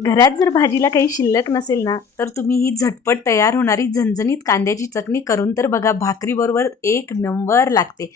घरात जर भाजीला काही शिल्लक नसेल ना, तर तुम्ही ही झटपट तयार होणारी झणझणीत कांद्याची चटणी करून तर बघा, भाकरीबरोबर एक नंबर लागते.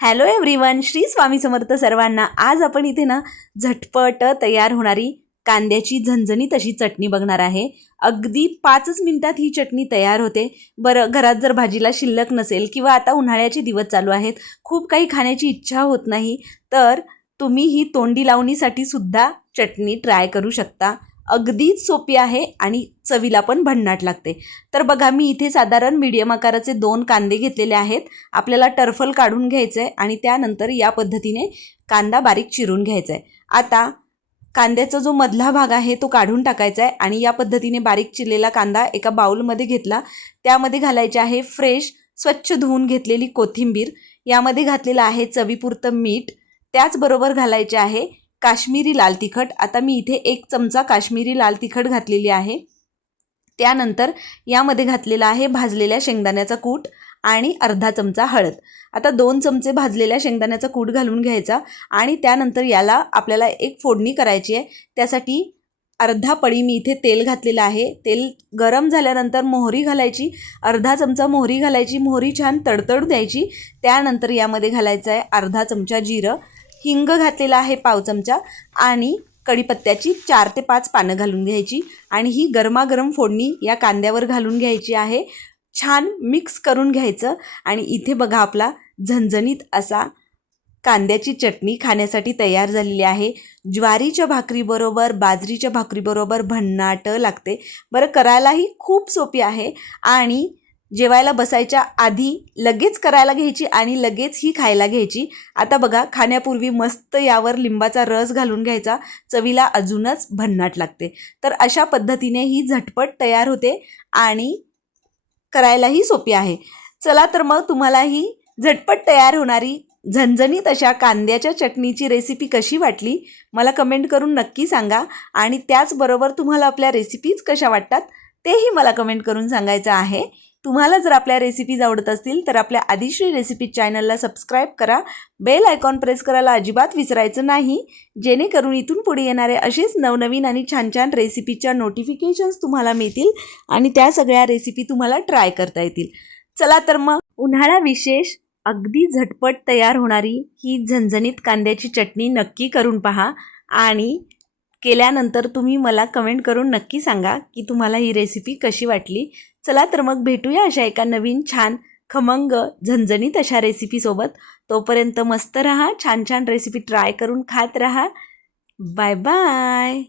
हॅलो एव्हरीवन, श्री स्वामी समर्थ सर्वांना. आज आपण इथे ना झटपट तयार होणारी कांद्याची झणझणीत अशी चटणी बघणार आहे. अगदी 5च मिनिटात ही चटणी तयार होते. बरं, घरात जर भाजीला शिल्लक नसेल किंवा आता उन्हाळ्याचे दिवस चालू आहेत, खूप काही खाण्याची इच्छा होत नाही, तर तुम्ही ही तोंडी लावणीसाठी सुद्धा चटणी ट्राय करू शकता. अगदीच सोपी आहे आणि चवीला पण भन्नाट लागते. तर बघा, मी इथे साधारण मीडियम आकाराचे 2 कांदे घेतलेले आहेत. आपल्याला टरफल काढून घ्यायचं आहे आणि त्यानंतर या पद्धतीने कांदा बारीक चिरून घ्यायचा आहे. आता कांद्याचा जो मधला भाग आहे तो काढून टाकायचा आहे आणि या पद्धतीने बारीक चिरलेला कांदा एका बाउलमध्ये घेतला. त्यामध्ये घालायचे आहे फ्रेश स्वच्छ धुवून घेतलेली कोथिंबीर. यामध्ये घातलेलं आहे चवीपुरतं मीठ. त्याचबरोबर घालायचे आहे काश्मीरी लाल तिखट. आता मी इथे 1 चमचा काश्मीरी लाल तिखट घातलेली आहे. त्यानंतर यामध्ये घातलेला आहे भाजलेल्या शेंगदाण्याचा कूट आणि अर्धा चमचा हळद. आता 2 चमचे भाजलेल्या शेंगदाण्याचा कूट घालून घ्यायचा आणि त्यानंतर याला आपल्याला एक फोडणी करायची आहे. त्यासाठी अर्धा पळी मी इथे तेल घातलेलं आहे. तेल गरम झाल्यानंतर मोहरी घालायची. अर्धा चमचा मोहरी घालायची. मोहरी छान तडतडू द्यायची. त्यानंतर यामध्ये घालायचं आहे अर्धा चमचा जिरं, हिंग घातलेला आहे पाव चमचा आणि कढीपत्त्याची 4 ते 5 पानं घालून घ्यायची आणि ही गरमागरम फोडणी या कांद्यावर घालून घ्यायची आहे. छान मिक्स करून घ्यायचं आणि इथे बघा, आपला झणझणीत असा कांद्याची चटणी खाण्यासाठी तयार झालेली आहे. ज्वारीच्या भाकरीबरोबर, बाजरीच्या भाकरीबरोबर भन्नाट लागते. बरं, करायलाही खूप सोपी आहे आणि जेवायला बसायच्या आधी लगेच करायला घ्यायची आणि लगेच ही खायला घ्यायची. आता बघा, खाण्यापूर्वी मस्त यावर लिंबाचा रस घालून घ्यायचा. चवीला अजूनच भन्नाट लागते. तर अशा पद्धतीने ही झटपट तयार होते आणि करायलाही सोपी आहे. चला तर मग, तुम्हाला ही झटपट तयार होणारी झणझणीत अशा कांद्याच्या चटणीची रेसिपी कशी वाटली मला कमेंट करून नक्की सांगा. आणि त्याचबरोबर तुम्हाला आपल्या रेसिपीज कशा वाटतात तेही मला कमेंट करून सांगायचं आहे. तुम्हाला जर आपल्या रेसिपीज आवडत असतील तर आपल्या आदिश्री रेसिपी चॅनलला सबस्क्राईब करा. बेल आयकॉन प्रेस करायला अजिबात विसरायचं नाही, जेणेकरून इथून पुढे येणारे असेच नवनवीन आणि छान छान रेसिपीच्या नोटिफिकेशन्स तुम्हाला मिळतील आणि त्या सगळ्या रेसिपी तुम्हाला ट्राय करता येतील. चला तर मग, उन्हाळा विशेष अगदी झटपट तयार होणारी ही झणझणीत कांद्याची चटणी नक्की करून पहा आणि केल्यानंतर तुम्ही मला कमेंट करून नक्की सांगा की तुम्हाला ही रेसिपी कशी वाटली. चला तर मग, भेटूया अशा एका नवीन छान खमंग झणझणीत अशा रेसिपीसोबत. तोपर्यंत मस्त रहा, छान छान रेसिपी ट्राय करून खात रहा. Bye bye.